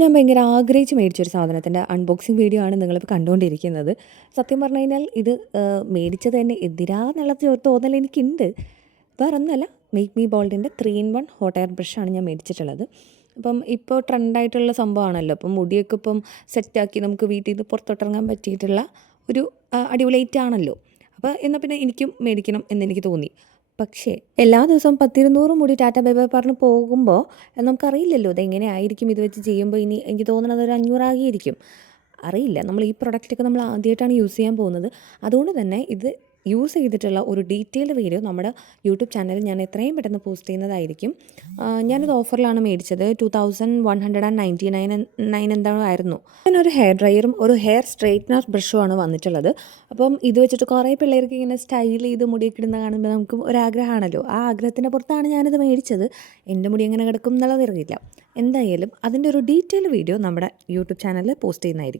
ഞാൻ ഭയങ്കര ആഗ്രഹിച്ച് മേടിച്ചൊരു സാധനത്തിൻ്റെ അൺബോക്സിങ് വീഡിയോ ആണ് നിങ്ങളിപ്പോൾ കണ്ടുകൊണ്ടിരിക്കുന്നത്. സത്യം പറഞ്ഞു കഴിഞ്ഞാൽ ഇത് മേടിച്ചത് തന്നെ എന്തിനാന്നുള്ള തോന്നൽ എനിക്കുണ്ട്. വേറൊന്നുമല്ല, മേക്ക് മീ ബോൾഡിൻ്റെ 3 in 1 ഹോട്ട് എയർ ബ്രഷാണ് ഞാൻ മേടിച്ചിട്ടുള്ളത്. അപ്പം ഇപ്പോൾ ട്രെൻഡായിട്ടുള്ള സംഭവമാണല്ലോ. അപ്പം മുടിയൊക്കെ ഇപ്പം സെറ്റാക്കി നമുക്ക് വീട്ടിൽ നിന്ന് പുറത്തോട്ടിറങ്ങാൻ പറ്റിയിട്ടുള്ള ഒരു അടിപൊളിയായിട്ടാണല്ലോ. അപ്പോൾ എന്നാൽ പിന്നെ എനിക്കും മേടിക്കണം എന്നെനിക്ക് തോന്നി. പക്ഷേ എല്ലാ ദിവസവും 10-200 മുടി ടാറ്റ ബൈ ബൈ പറഞ്ഞ് പോകുമ്പോൾ നമുക്കറിയില്ലല്ലോ ഇതെങ്ങനെ ആയിരിക്കും ഇത് വെച്ച് ചെയ്യുമ്പോൾ. ഇനി എനിക്ക് തോന്നുന്നത് ഒരു 500 ആകിയിരിക്കും. അറിയില്ല. നമ്മൾ ഈ പ്രൊഡക്റ്റൊക്കെ നമ്മൾ ആദ്യമായിട്ടാണ് യൂസ് ചെയ്യാൻ പോകുന്നത്. അതുകൊണ്ട് തന്നെ ഇത് യൂസ് ചെയ്തിട്ടുള്ള ഒരു ഡീറ്റെയിൽഡ് വീഡിയോ നമ്മുടെ യൂട്യൂബ് ചാനലിൽ ഞാൻ എത്രയും പെട്ടെന്ന് പോസ്റ്റ് ചെയ്യുന്നതായിരിക്കും. ഞാനിത് ഓഫറിലാണ് മേടിച്ചത്. 2199 എന്താണോ ആയിരുന്നു. അതിനൊരു ഹെയർ ഡ്രയറും ഒരു ഹെയർ സ്ട്രെയിറ്റ്നർ ബ്രഷുമാണ് വന്നിട്ടുള്ളത്. അപ്പം ഇത് വെച്ചിട്ട് കുറേ പിള്ളേർക്ക് ഇങ്ങനെ സ്റ്റൈൽ ചെയ്ത് മുടിയൊക്കെ ഇടുന്ന കാണുമ്പോൾ നമുക്ക് ഒരാഗ്രഹമാണല്ലോ. ആ ആഗ്രഹത്തിൻ്റെ പുറത്താണ് ഞാനിത് മേടിച്ചത്. എൻ്റെ മുടി എങ്ങനെ കിടക്കും എന്നുള്ളത് അറിയില്ല. എന്തായാലും അതിൻ്റെ ഒരു ഡീറ്റെയിൽ വീഡിയോ നമ്മുടെ യൂട്യൂബ് ചാനലിൽ പോസ്റ്റ് ചെയ്യുന്നതായിരിക്കും.